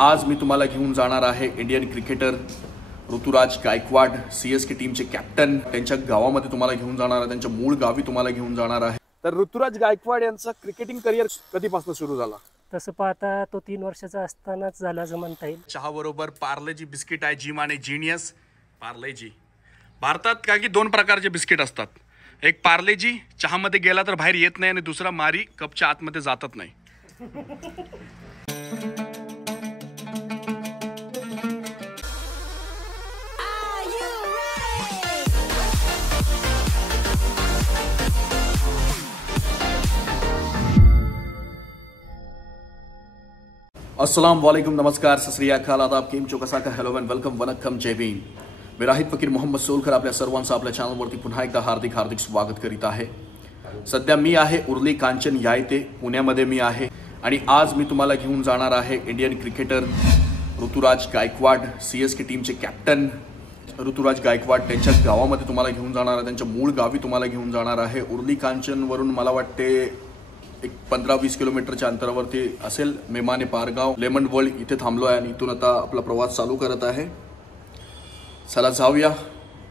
आज मी तुम्हाला घेऊन जाणार आहे Indian cricketer Ruturaj Gaikwad, CSK टीमचे कॅप्टन, त्यांच्या गावामध्ये तुम्हाला घेऊन जाणार आहे, त्यांच्या मूळ गावी तुम्हाला घेऊन जाणार आहे। तर ऋतुराज गायकवाड यांचा क्रिकेटिंग करिअर कधीपासून सुरू झाला? तसं पाहता तो 3 वर्षाचा असतानाच झाला असं म्हणता येईल। चहा बरोबर पार्लेजी बिस्किट आहे, जिम आणि जीनियस पार्लेजी। भारतात काय की 2 प्रकारचे बिस्किट असतात, एक पार्लेजी चहामध्ये गेला तर बाहेर येत नाही आणि दुसरा मारी कपच्या आतमध्ये जातच नाही। अस्सलाम वालेकुम, नमस्कार, सत श्री अकाल, आदाब, केम चो, कसा का, हेलो एंड वेलकम, वनक्कम, जय भीम। मी राहित फकीर मोहम्मद सोलकर आपल्या सर्वांचं आपल्या चॅनलवरती पुन्हा एकदा हार्दिक हार्दिक स्वागत करीत आहे। सध्या मी आहे उर्ली कांचन या येथे पुण्यामध्ये मी आहे आणि आज मी तुम्हाला घेऊन जाणार आहे Indian cricketer Ruturaj Gaikwad, CSK टीमचे कॅप्टन ऋतुराज गायकवाड, त्यांच्या गावामध्ये तुम्हाला घेऊन जाणार आहे, त्यांच्या मूळ गावी तुम्हाला घेऊन जाणार आहे। उर्ली कांचनवरून मला वाटते एक 15-20 किलोमीटरच्या अंतरावरती असेल मेमाने पारगाव, लेमन वर्ल्ड इथे थांबलो आहे आणि इथून आता आपला प्रवास चालू करत आहे। चला जाऊया,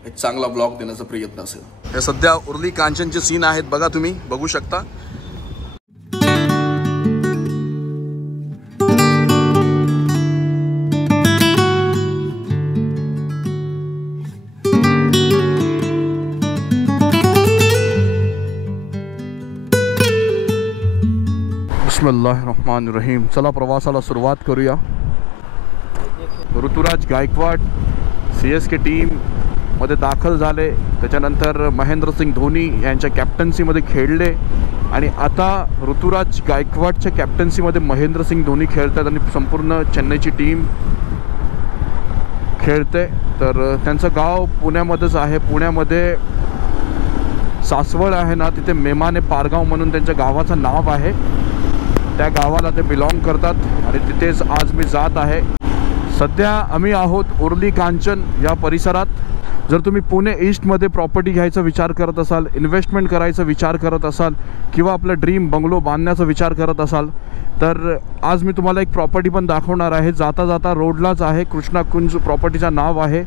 एक चांगला ब्लॉग देण्याचा प्रयत्न असेल। हे सध्या उर्ली कांचनचे सीन आहेत, बघा, तुम्ही बघू शकता। बिस्मिल्लाहिर्रहमानिर्रहीम। चला प्रवासाला सुरुवात करूया। ऋतुराज गायकवाड सीएसके टीम मध्ये दाखल झाले, त्याच्यानंतर महेंद्रसिंग धोनी यांच्या कॅप्टन्सीमध्ये खेळले आणि आता ऋतुराज गायकवाडच्या कॅप्टन्सीमध्ये महेंद्रसिंग धोनी खेळतात आणि संपूर्ण चेन्नईची टीम खेळते। तर त्यांचं गाव पुण्यामध्येच आहे, पुण्यामध्ये सासवड आहे ना, तिथे मेमाने पारगाव म्हणून त्यांच्या गावाचं नाव आहे, त्या गावाला ते बिलॉंग करतात आणि तिथेच आज मी जात आहे। सध्या आम्ही आहोत उर्ली कांचन या परिसरात। जर तुम्ही पुणे ईस्टमध्ये प्रॉपर्टी घ्यायचा विचार करत असाल, इन्व्हेस्टमेंट करायचा विचार करत असाल किंवा आपलं ड्रीम बंगलो बांधण्याचा विचार करत असाल तर आज मी तुम्हाला एक प्रॉपर्टी पण दाखवणार आहे। जाता जाता रोडलाच आहे, कृष्णाकुंज प्रॉपर्टीचं नाव आहे।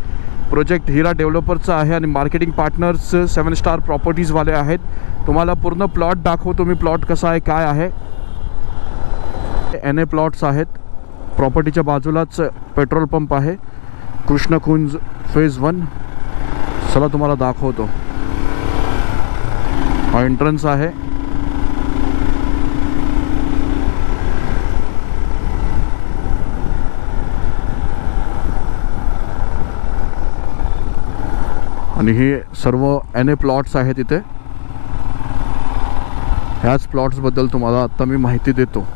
प्रोजेक्ट हिरा डेव्हलपर्सचा आहे आणि मार्केटिंग पार्टनर्स 7 स्टार प्रॉपर्टीजवाले आहेत। तुम्हाला पूर्ण प्लॉट दाखवतो मी, प्लॉट कसा आहे काय आहे। NA प्लॉट्स आहेत, प्रॉपर्टीच्या बाजूलाच पेट्रोल पंप आहे, कृष्णकुंज फेज 1। चला तुम्हाला दाखवतो, हा एंट्रन्स आहे। आणि हे सर्व NA प्लॉट्स आहेत इथे। ह्याच प्लॉट्सबद्दल तुम्हाला आता मी माहिती देतो,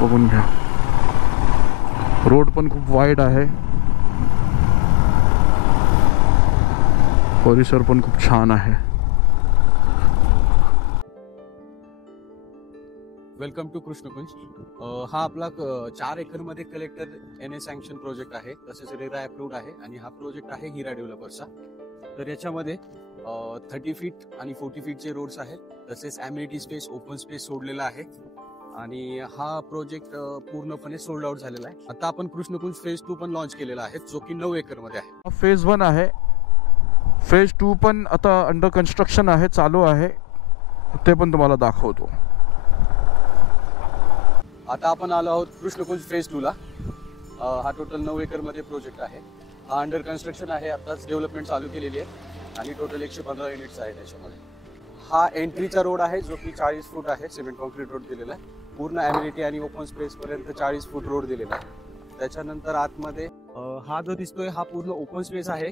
बघून घ्या। रोड पण खूप वाईड आहे, परिसर पण खूप छान आहे। Welcome to Krishnakunj. हा आपला 4 एकरमध्ये कलेक्टर NA सँक्शन प्रोजेक्ट आहे, तसेच रेरा अप्रूव्ड आहे आणि हा प्रोजेक्ट आहे हिरा डेव्हलपर्सचा। तर याच्यामध्ये 30 फीट आणि 40 फीटचे रोड्स आहेत, तसेच ॲम्युनिटी स्पेस, ओपन स्पेस सोडलेला आहे आणि हा प्रोजेक्ट पूर्णपणे सोल्ड आउट झालेला आहे। आता आपण कृष्णकुंज फेज 2 पण लॉन्च केलेला आहे, जो की 9 एकरमध्ये आहे। फेज 1 आहे, फेज 2 पण आता अंडर कन्स्ट्रक्शन आहे, चालू आहे, ते पण तुम्हाला दाखवतो। आता आपण आलो आहोत कृष्णकुंज फेज 2 ला। हा टोटल 9 एकरमध्ये प्रोजेक्ट आहे, हा अंडर कन्स्ट्रक्शन आहे, आताच डेव्हलपमेंट चालू केलेली आहे आणि टोटल 115 युनिट्स आहेत त्याच्यामध्ये। हा एंट्रीचा रोड आहे, जो की 40 फूट आहे, सिमेंट कॉन्क्रीट रोड दिलेला आहे। पूर्ण ॲम्युनिटी आणि ओपन स्पेस पर्यंत 40 फूट रोड दिलेला आहे। त्याच्यानंतर आतमध्ये हा जो दिसतोय हा पूर्ण ओपन स्पेस आहे,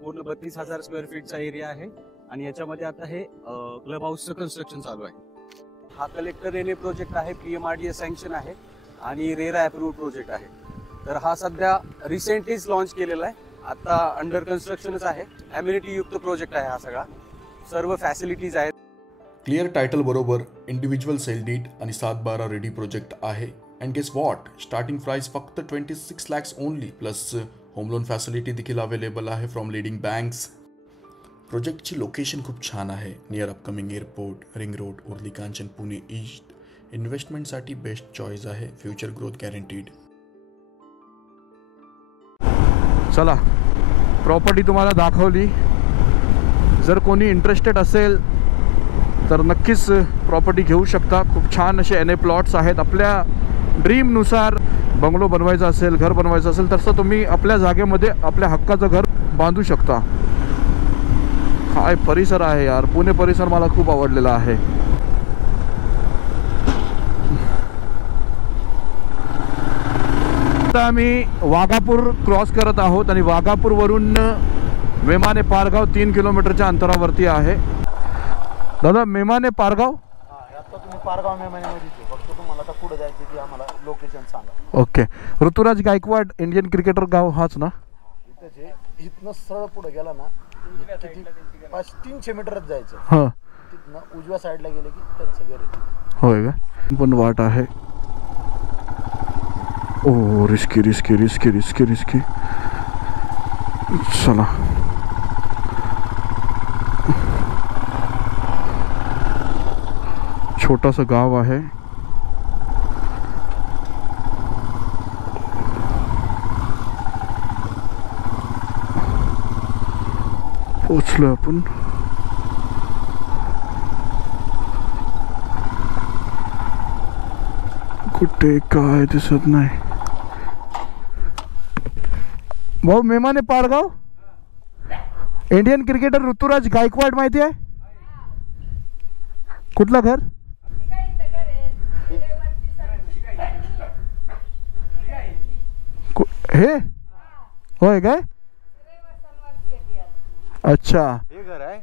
पूर्ण 32,000 स्क्वेअर फीटचा एरिया आहे आणि याच्यामध्ये आता हे क्लब हाऊसचं कन्स्ट्रक्शन चालू आहे। हा कलेक्टर NA प्रोजेक्ट आहे, PMRDA सँक्शन आहे आणि रेरा अप्रूव्ड प्रोजेक्ट आहे। तर हा सध्या रिसेंटलीच लॉन्च केलेला आहे, आता अंडर कन्स्ट्रक्शनच आहे। ॲम्युनिटी युक्त प्रोजेक्ट आहे हा सगळा, सर्व फॅसिलिटीज आहेत। क्लिअर टायटल बरोबर इंडिव्हिज्युअल सेल डीड आणि 7/12 रेडी प्रोजेक्ट आहे। And guess what, starting price फक्त 26 lakhs only, plus home loan facility देखील अवेलेबल आहे फ्रॉम लीडिंग बँक्स। प्रोजेक्टची लोकेशन खूप छान आहे, near upcoming airport, ring road, Uruli Kanchan, Pune east इन्व्हेस्टमेंटसाठी बेस्ट चॉईस आहे, फ्युचर ग्रोथ गॅरंटीड. चला, प्रॉपर्टी तुम्हाला दाखवली. जर कोणी इंटरेस्टेड असेल तर नक्कीच प्रॉपर्टी घेऊ शकता. खूप छान असे NA प्लॉट्स आहेत. आपल्या ड्रीमनुसार बंगलो बनवायचा असेल, घर बनवायचं असेल, तसं तुम्ही आपल्या जागेमध्ये आपल्या हक्काचं घर बांधू शकता. काय परिसर आहे यार, पुणे परिसर मला खूप आवडलेला आहे. आता आम्ही वाघापूर क्रॉस करत आहोत आणि वाघापूरवरून मेमाने पारगाव 3 किलोमीटरच्या अंतरावरती आहे. दादा, मेमाने पारगाव? आता तुम्ही पारगाव मेमानेमध्ये फक्त तुम्हाला आता पुढे जायचं की आम्हाला लोकेशन सांगा. Okay. Ruturaj Gaikwad Indian cricketer गाव हाच ना? इथंच इथनं सरळ पुढे गेला ना, किती 300 मीटरच जायचं. हां, तिथनं उजव्या साईडला गेले की त्यांचं घर आहे. होय का? पण वाट आहे. ओ, risky risky risky risky risky. चला, छोटंसं गाव आहे. पोचलो आपण. कुठे काय दिसत नाही. भाऊ, मेमाने पारगाव इंडियन क्रिकेटर ऋतुराज गायकवाड माहिती आहे? कुठलं घर? हे होय काय? अच्छा. हे घर आहे.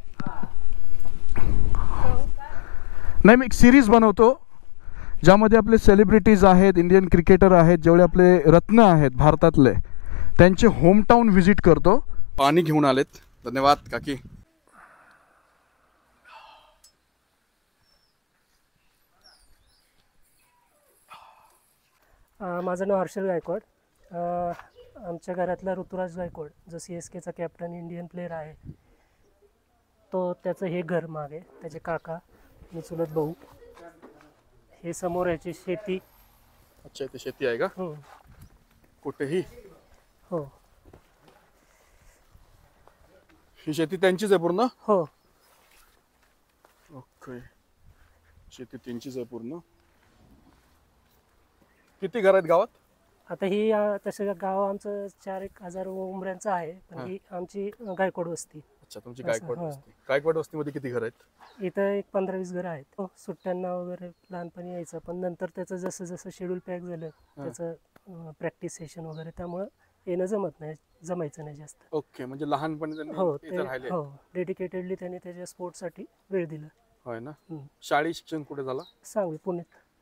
नाही, मी एक सिरीज बनवतो ज्यामध्ये आपले सेलिब्रिटीज आहेत, इंडियन क्रिकेटर आहेत, जेवढे आपले रत्न आहेत भारतातले, त्यांचे होमटाऊन व्हिजिट करतो. पाणी घेऊन आलेत. धन्यवाद काकी. माझं नाव हर्षल गायकवाड. आमच्या घरातला ऋतुराज गायकवाड जो CSKचा कॅप्टन इंडियन प्लेयर आहे, तो त्याचं हे घर मागे, त्याचे काका, मी चुलत भाऊ. हे समोर याची शेती. अच्छा, इथे शेती आहे का? कुठेही? हो. ही शेती त्यांचीच आहे पूर्ण? हो. ओके, शेती त्यांचीच आहे पूर्ण. किती घर आहेत गावात? आता ही तसं गाव आमचं 4-1 हजार उमऱ्यांचं आहे, पण ही आमची गायकवाड वस्ती. अच्छा, तुमची गायकवाड वस्ती. गायकवाड वस्तीमध्ये किती घर आहेत? इथं एक 15-20 घरं आहेत. सुट्ट्यांना वगैरे लहानपणी यायचं, पण नंतर त्याचं जसं जसं शेड्यूल पॅक झालं, त्याचं प्रॅक्टिस सेशन वगैरे, त्यामुळं येणं जमायचं नाही जास्त. ओके, म्हणजे लहानपणी हो, इथे राहिले. हो, डेडिकेटेडली त्याने त्याच्या स्पोर्ट्ससाठी वेळ दिला. होय ना? शाळी शिक्षण कुठे झालं? सांगली,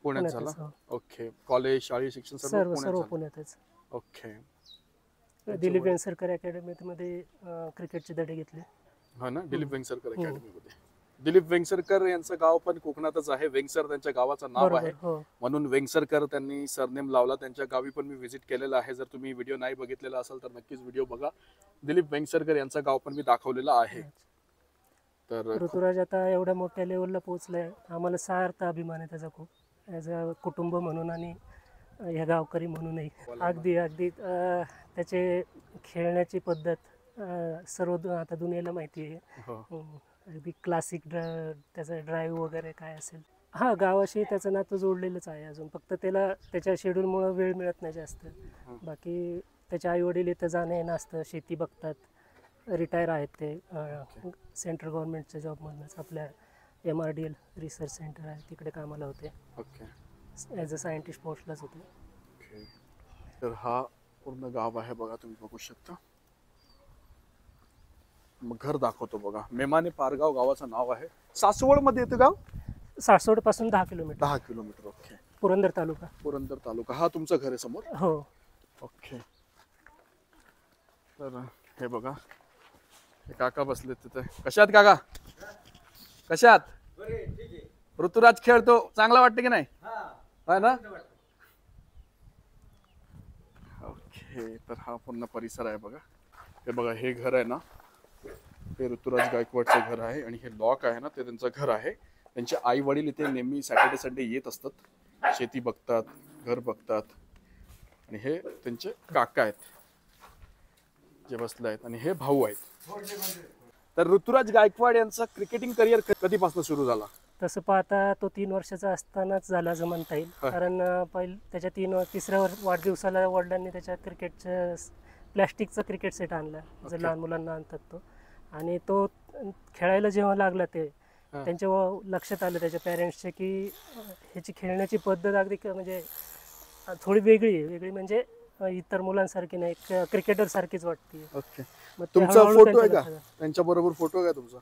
पुण्यात झालं. हो. ओके, कॉलेज, शाळी शिक्षण सर्व पुण्यातच. ओके. दिलीप वेंगसरकर अकॅडमीमध्ये क्रिकेटचे धडे घेतले. हा ना, दिलीप वेंगसरकर अकॅडमीमध्ये. दिलीप वेंगसरकर यांचं गाव पण कोकणातच आहे. वेंगसर त्यांच्या गावाचं नाव आहे, म्हणून वेंगसरकर त्यांनी सरनेम लावला. त्यांच्या गावी पण मी व्हिजिट केलेला आहे. जर तुम्ही व्हिडिओ नाही बघितलेला असेल तर नक्कीच व्हिडिओ बघा. दिलीप वेंगसरकर यांचं गाव पण मी दाखवलेलं आहे. तर ऋतुराज आता एवढ्या मोठ्या लेवलला पोहोचलाय, आम्हाला सार्थ अभिमान आहे त्याचा खूप, ॲज अ कुटुंब म्हणून आणि ह्या गावकरी म्हणूनही. अगदी त्याचे खेळण्याची पद्धत सर्व आता दुनियेला माहिती आहे. अगदी क्लासिक त्याचा ड्राईव्ह वगैरे काय असेल. हा, गावाशी त्याचं नातं जोडलेलंच आहे अजून, फक्त त्याला त्याच्या शेड्यूलमुळं वेळ मिळत नाही जास्त. बाकी त्याचे आई वडील इथं जाणं येणं असतं, शेती बघतात, रिटायर आहेत ते सेंट्रल गव्हर्नमेंटच्या जॉबमधूनच. आपल्या MRDL रिसर्च सेंटर आहे तिकडे कामाला होते. ओके, ॲज अ सायंटिस्ट पोस्टलाच होते. ओके. तर हा पूर्ण गाव आहे बघा, तुम्ही बघू शकता. मग घर दाखवतो बघा. मेमाने पारगाव गावाचं नाव आहे. सासवड मध्ये येतं गाव? सासवड पासून 10 किलोमीटर. 10 किलोमीटर. ओके. पुरंदर तालुका. पुरंदर तालुका. हा तुमचं घर आहे समोर? हो. ओके. तर हे बघा, हे काका बसले तिथे. कशात काका? कशात? ऋतुराज खेळतो, चांगला वाटतं की नाही? है ना? ओके. तर हा पूर्ण परिसर आहे बघा. हे बघा, हे घर आहे ना, हे ऋतुराज गायकवाडचं घर आहे आणि हे लॉक आहे ना, ते त्यांचं घर आहे. त्यांचे आई वडील इथे नेहमी सॅटर्डे संडे येत असतात. शेती बघतात, घर बघतात. आणि हे त्यांचे काका आहेत जे बसले आहेत आणि हे भाऊ आहेत. तर ऋतुराज गायकवाड यांचा क्रिकेटिंग करिअर कधीपासून सुरू झाला? तसं पाहता तो 3 वर्षाचा असतानाच झाला असं म्हणता येईल. कारण त्याच्या तिसऱ्या वाढदिवसाला वडिलांनी त्याच्या क्रिकेटचं प्लॅस्टिकचा क्रिकेट सेट आणला, जर लहान मुलांना आणतात तो. आणि तो खेळायला जेव्हा लागला ते त्यांच्या लक्षात आलं त्याच्या पॅरेंट्सचे की ह्याची खेळण्याची पद्धत अगदी म्हणजे थोडी वेगळी म्हणजे इतर मुलांसारखी नाही, क्रिकेटर सारखीच वाटते. ओके. तुमचा फोटो आहे का त्यांच्या बरोबर? फोटो आहे तुमचा?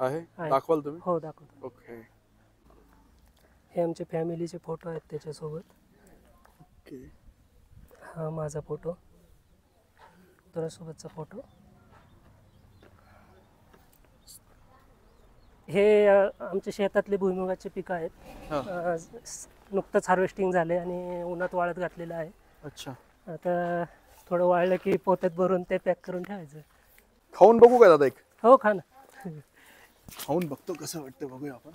आहे. दाखवाल तुम्ही? हो दाखवतो. ओके. हे आमचे फॅमिलीचे फोटो आहेत त्याच्यासोबत. ओके. हा माझा फोटो, सोबतचा फोटो. हे आमच्या शेतातले भुईमुगाचे पिकं आहेत. नुकतंच हार्वेस्टिंग झाले आणि उन्हात वाळत घातलेलं आहे. अच्छा. आता थोडं वाळलं की पोत्यात भरून ते पॅक करून ठेवायचं. खाऊन बघू का दादा? एक हो खा ना. खाऊन बघतो कसं वाटतं, बघूया आपण.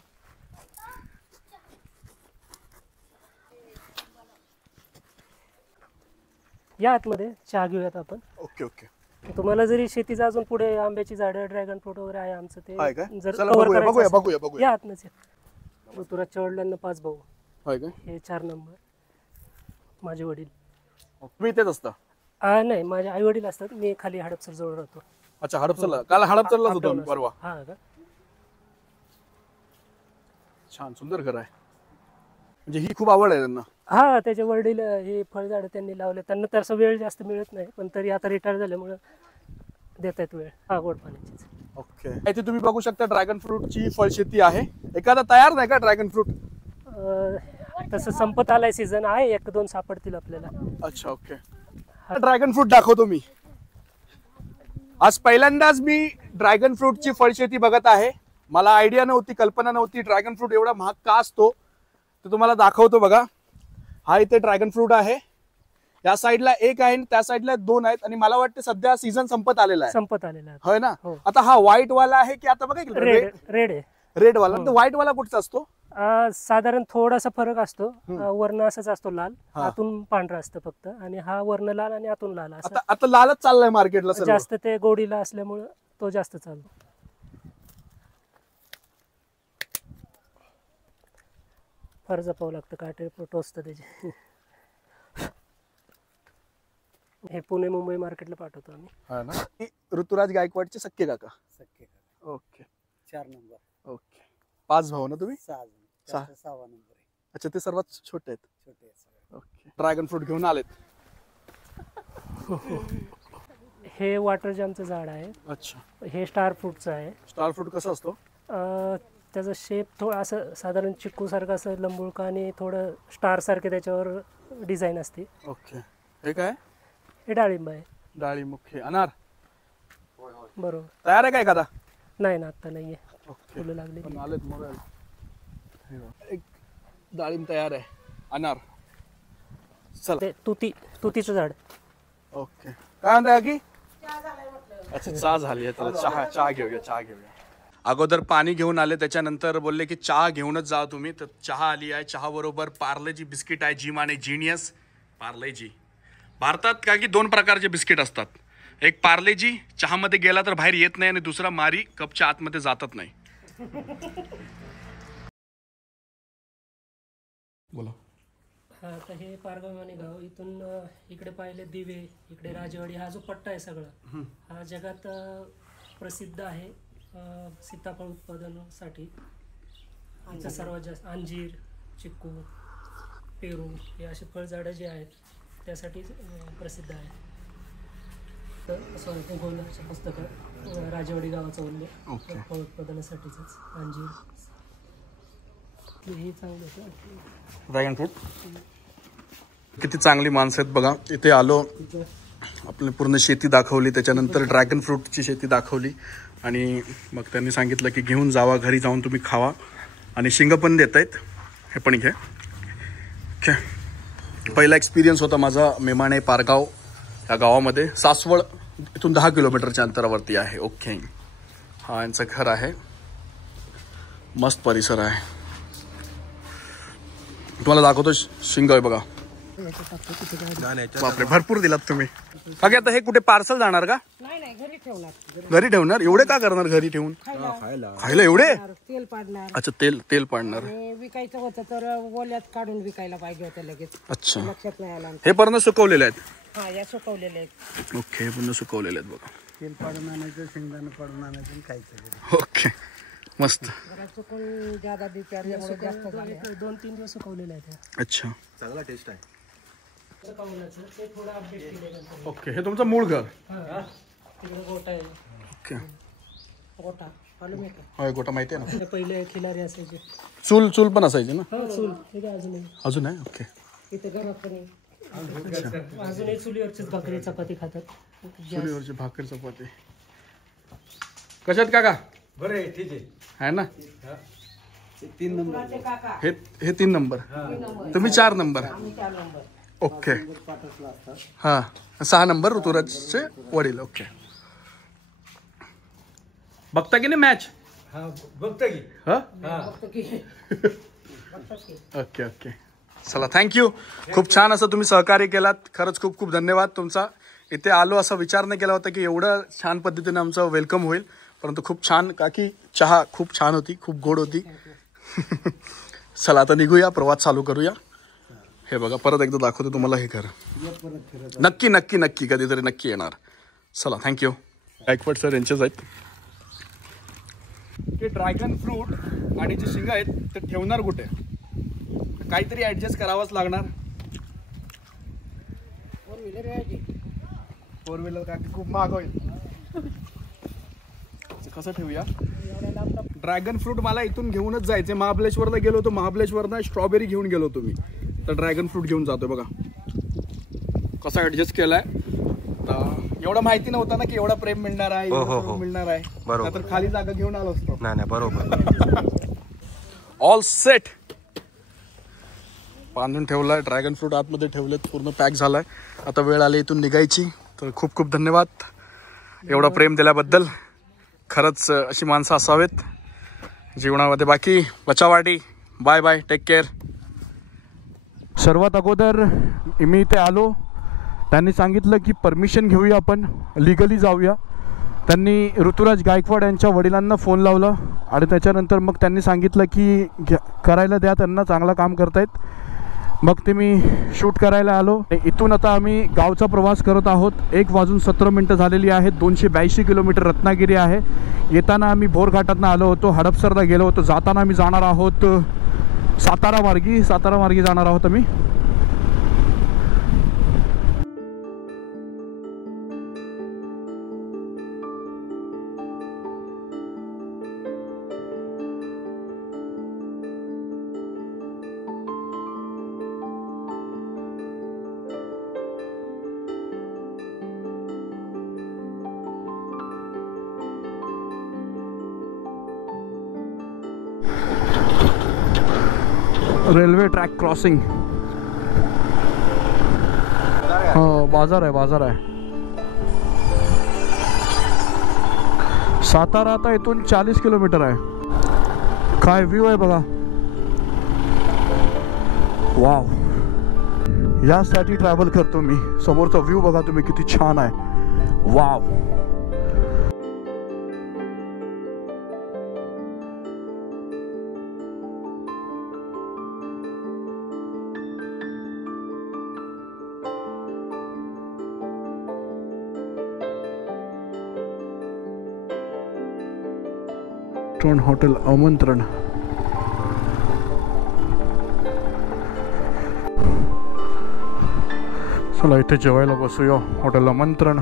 या आतमध्ये चहा घेऊयात आपण. Okay okay. तुम्हाला जरी शेतीचं अजून पुढे आंब्याची झाडं, ड्रॅगन फ्रूट वगैरे आहे आमचं, ते जर बघूया. या आतमध्ये. ऋतुराजच्या वडिलांना 5 भाऊ. हे 4 नंबर माझे वडील. तुम्ही इथेच असता? नाही, माझे आई वडील असतात. मी खाली हडपसर जवळ राहतो. अच्छा, हडपसरला. काल हडपसरलाच होतो मी परवा. हा का? छान सुंदर घर आहे. म्हणजे ही खूप आवड आहे त्यांना. हा, त्याचे वडील हे फळझाडं त्यांनी लावले. त्यांना तसा वेळ जास्त मिळत नाही, पण तरी आता रिटायर झाल्यामुळे देत आहेत वेळ. हा, गोड पाण्याचीच. ओके. इथे तुम्ही बघू शकता ड्रॅगन फ्रूटची फळशेती आहे. एखादा तयार नाही का ड्रॅगन फ्रूट? तसं संपत आलाय सीझन आहे, 1-2 सापडतील आपल्याला. अच्छा. ओके. ड्रॅगन फ्रूट दाखवतो मी. आज पहिल्यांदाच मी ड्रॅगन फ्रूटची फळशेती बघत आहे. मला आयडिया नव्हती, कल्पना नव्हती ड्रॅगन फ्रूट एवढा महाग का असतो. तर तुम्हाला दाखवतो बघा. हा इथे ड्रॅगन फ्रूट आहे. या साईडला एक आहे, त्या साईडला 2 आहेत. आणि मला वाटतं सध्या सीझन संपत आलेला आहे. होय ना? आता हा व्हाईट वाला आहे की आता बघा रेड आहे. रेड वाला. व्हाईट वाला कुठचा असतो? साधारण थोडासा फरक असतो. वर्ण असाच असतो, लाल, आतून पांढरा असतं फक्त. आणि हा वर्ण लाल आणि आतून लाल. आता लालच चाललाय मार्केटला जास्त, ते गोडीला असल्यामुळे तो जास्त चालतो. फार जपावं लागतं, काटे टोचतं त्याचे. हे पुणे मुंबई मार्केटला पाठवतो आम्ही. ऋतुराज गायकवाडचे सख्खे काका? ओके. 4 नंबर. ओके. 5 भाऊ ना तुम्ही? 6 नंबर. अच्छा, ते सर्वात छोटे आहेत. छोटे. ओके. ड्रॅगन फ्रूट घेऊन आलेत. हे वॉटर जामचं झाड आहे. अच्छा. हे स्टार फ्रूटचं आहे. स्टार फ्रूट कसा असतो? त्याचा शेप थोडा असं साधारण चिक्कू सारखं असं लंबुळका आणि थोडं स्टार सारखे त्याच्यावर डिझाईन असते. ओके. हे काय? हे डाळिंब आहे. डाळिंब. ओके. अनार? बरोबर. तयार आहे का एखादा? नाही ना, आता नाहीये. फुलं लागली. एक डाळिंब तयार आहे. अनार. चला. तुतीचं झाड. ओके. काय म्हणताय की? अच्छा, चहा झाली आहे. चहा घेऊया. अगोदर पाणी घेऊन आले, त्याच्यानंतर बोलले की चहा घेऊनच जा तुम्ही. तर चहा आली आहे. चहा बरोबर पार्लेजी बिस्किट आहे. जिम आणि जीनियस. पार्लेजी भारतात काय की 2 प्रकारचे बिस्किट असतात. एक पार्लेजी चहामध्ये गेला तर बाहेर येत नाही, आणि दुसरा मारी कपच्या आतमध्ये जातच नाही. बोला. हा, तर हे पारगाव गाव. इथून इकडे पाहिले दिवे, इकडे राजवाडी. हा जो पट्टा आहे सगळा, हा जगात प्रसिद्ध आहे सीताफळ उत्पादनासाठी. आमचं सर्वात जास्त अंजीर, चिक्कू, पेरू हे असे फळझाडं जे आहेत त्यासाठी प्रसिद्ध आहे. तर असं गोलचं पुस्तकं राजवाडी गावाचा उल्लेख फळ उत्पादनासाठीच. अंजीर हे चांगलं होतं. Dragon fruit. किती चांगली माणसं आहेत बघा. इथे आलो, आपली पूर्ण शेती दाखवली, त्याच्यानंतर ड्रॅगन फ्रूटची शेती दाखवली. आणि मग त्यांनी सांगितलं की घेऊन जावा, घरी जाऊन तुम्ही खावा. आणि शिंग पण देत आहेत. हे पण घ्या. ओके. पहिला एक्सपिरियन्स होता माझा मेमाणे पारगाव या गावामध्ये. सासवड इथून 10 किलोमीटरच्या अंतरावरती आहे. ओके. हा यांचं घर आहे. मस्त परिसर आहे. तुम्हाला दाखवतो शिंग आहे बघा. बापरे भरपूर दिलात तुम्ही. बाकी आता हे कुठे पार्सल जाणार का? नाही घरी ठेवणार. घरी ठेवणार? एवढे का करणार घरी ठेवून? खायला एवढे? तेल पाडणार. अच्छा तेल पाडणार. विकायचं होतं तर ओल्यात काढून विकायला पाहिजे होतं लगेच. अच्छा लक्षात नाही आलं. हे पूर्ण सुकवलेले आहेत. हा या सुकवलेले आहेत. ओके पूर्ण सुकवलेले आहेत बघा. तेल पाडून आणायचं, शेंगदाणा पाडून आणायचं आणि खायचं. ओके मस्त. जरा चुकून ज्यादा बी प्यारल्यामुळे जास्त झाले. 2-3 दिवस सुकवलेले आहेत. अच्छा चांगला टेस्ट आहे. ते थोडं अपडेट केलेलं. ओके हे तुमचं मूळ घर? तिकडे गोटा आहे. ओके गोटा मालूम आहे का? होय गोटा माहिती आहे ना. तिकडे पहिले खिलारी असायचे. चूल पण असायची ना? हा चूल तिथे अजूनही. अजून आहे. ओके इथे घरात पण अजूनही चुलीवरचीच भाकरी चपाती खातात. चुलीवरची भाकर चपाती. कशात काका? बरं आहे ठीक आहे ना. 3 नंबर. काका हे 3 नंबर. तुम्ही 4 नंबर. 4 नंबर. ओके हा 6 नंबर ऋतुराजचे वडील. ओके बघता की नाही मॅच? बघता की. हा फक्त की ओके ओके चला थँक्यू. खूप छान असं तुम्ही सहकार्य केलात. खरंच खूप खूप धन्यवाद तुमचा. इथे आलो असा विचार नाही केला होता की एवढं छान पद्धतीने आमचं वेलकम होईल, परंतु खूप छान. काकी चहा खूप छान होती, खूप गोड होती. चला आता निघूया, प्रवास चालू करूया. हे बघा परत एकदा दाखवतो तुम्हाला हे घर. नक्की नक्की नक्की कधीतरी नक्की येणार. चला थँक्यू. गायकवाड सर यांचेच आहेत. ते ड्रॅगन फ्रूट आणि जे शिंगा आहेत ते ठेवणार कुठे? काहीतरी ऍडजस्ट करावंच लागणार. 4 व्हीलर का खूप महाग होईल. कसं ठेवूया? ड्रॅगन फ्रूट मला इथून घेऊनच जायचे. महाबळेश्वरला गेलो होतो, महाबळेश्वरला स्ट्रॉबेरी घेऊन गेलो होतो मी. तर ड्रॅगन फ्रूट घेऊन जातोय बघा कसा ऍडजस्ट केलाय. एवढं माहिती नव्हतं ना की एवढा प्रेम मिळणार आहे, मिळणार आहे. तर खाली जागा घेऊन आलो असतो. नाही बरोबर. ऑल सेट बांधून ठेवलाय. ड्रॅगन फ्रूट आतमध्ये ठेवलेत, पूर्ण पॅक झालाय. आता वेळ आली इथून निघायची. तर खूप खूप धन्यवाद एवढं प्रेम दिल्याबद्दल. खरंच अशी माणसं असावेत जीवनामध्ये. बाकी बचावाटी बाय बाय, टेक केअर. सर्वात अगोदर मी इथे आलो, त्यांनी सांगितलं की परमिशन घेऊया, आपण लिगली जाऊया. त्यांनी ऋतुराज गायकवाड यांच्या वडिलांना फोन लावला आणि त्याच्यानंतर मग त्यांनी सांगितलं की करायला द्या, त्यांना चांगलं काम करतायत. मग ते मी शूट करायला आलो. इथून आता आम्ही गावचा प्रवास करत आहोत. 1:17 झालेली आहेत. 282 किलोमीटर रत्नागिरी आहे. येताना आम्ही भोरघाटातनं आलो होतो, हडपसरला गेलो होतो. जाताना आम्ही जाणार आहोत सातारा मार्गी जाणार आहोत आम्ही. Railway track crossing. हो बाजार आहे. सातारा आता इथून 40 किलोमीटर आहे. काय व्ह्यू आहे बघा. वाव, यासाठी ट्रॅव्हल करतो मी. समोरचा व्ह्यू बघा तुम्ही किती छान आहे. वाव. हॉटेल आमंत्रण. चला इथे जेवायला बसूया, हॉटेल आमंत्रण.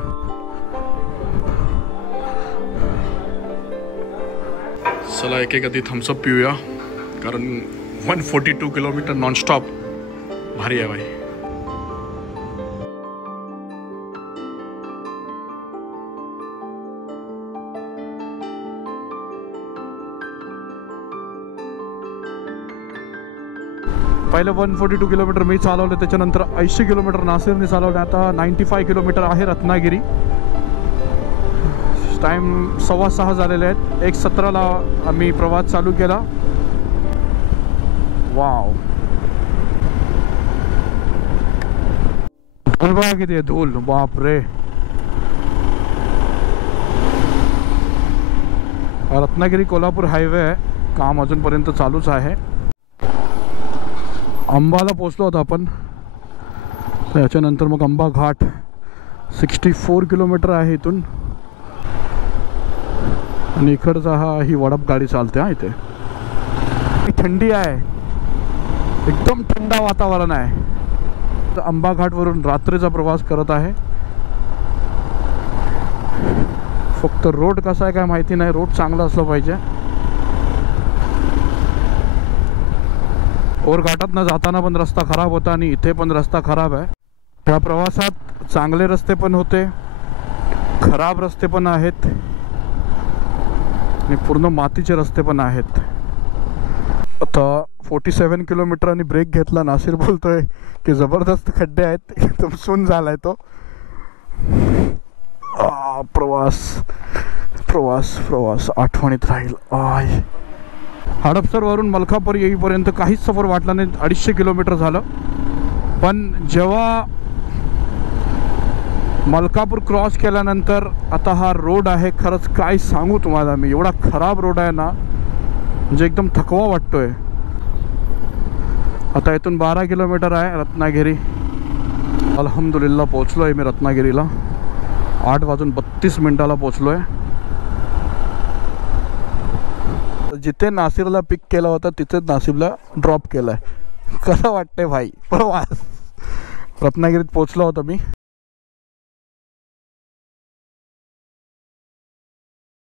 चला एक आधी थम्सअप पिऊया, कारण 142 किलोमीटर नॉनस्टॉप भारी आहे भाई. पहिले 142 किलोमीटर मी चालवलं, त्याच्यानंतर 80 किलोमीटर नासिरने चालवलं. आता 95 किलोमीटर आहे रत्नागिरी. टाईम 6:15 झालेले आहेत. 1:17ला आम्ही प्रवास चालू केला. वाव, धूल बघा किती आहे, धूल, बाप रे. रत्नागिरी कोल्हापूर हायवे आहे, काम अजूनपर्यंत चालूच आहे. अंबाला पोचलो होतो आपण, त्याच्यानंतर मग अंबा घाट 64 किलोमीटर आहे इथून. आणि इकडचा ही वडप गाडी चालते. हा, इथे थंडी आहे, एकदम थंड वातावरण आहे. अंबा घाटवरून रात्रीचा प्रवास करत आहे. फक्त रोड कसा आहे काय माहिती नाही, रोड चांगला असला पाहिजे. और घाटातनं जाताना पण रस्ता खराब होता आणि इथे पण रस्ता खराब आहे. या प्रवासात चांगले रस्ते पण होते, खराब रस्ते पण आहेत आणि पूर्ण मातीचे रस्ते पण आहेत. आता 47 किलोमीटर आणि ब्रेक घेतला. नासिर बोलतोय की जबरदस्त खड्डे आहेत, एकदम सुन झालाय तो. प्रवास प्रवास प्रवास आठवणीत राहील. हडपसरवरून मलकापूर येईपर्यंत काहीच सफर वाटला नाही. 250 किलोमीटर झालं. पण जेव्हा मलकापूर क्रॉस केल्यानंतर आता हा रोड आहे, खरंच काय सांगू तुम्हाला मी, एवढा खराब रोड आहे ना, म्हणजे एकदम थकवा वाटतोय. आता इथून 12 किलोमीटर आहे रत्नागिरी. अल्हम्दुलिल्लाह पोचलो आहे मी रत्नागिरीला. 8:32 पोचलो आहे. जिथे नासिरला पिक केला होता तिथेच नासिरला ड्रॉप केला आहे. कसं वाटतंय भाई प्रवास. रत्नागिरीत पोचलो होतो मी.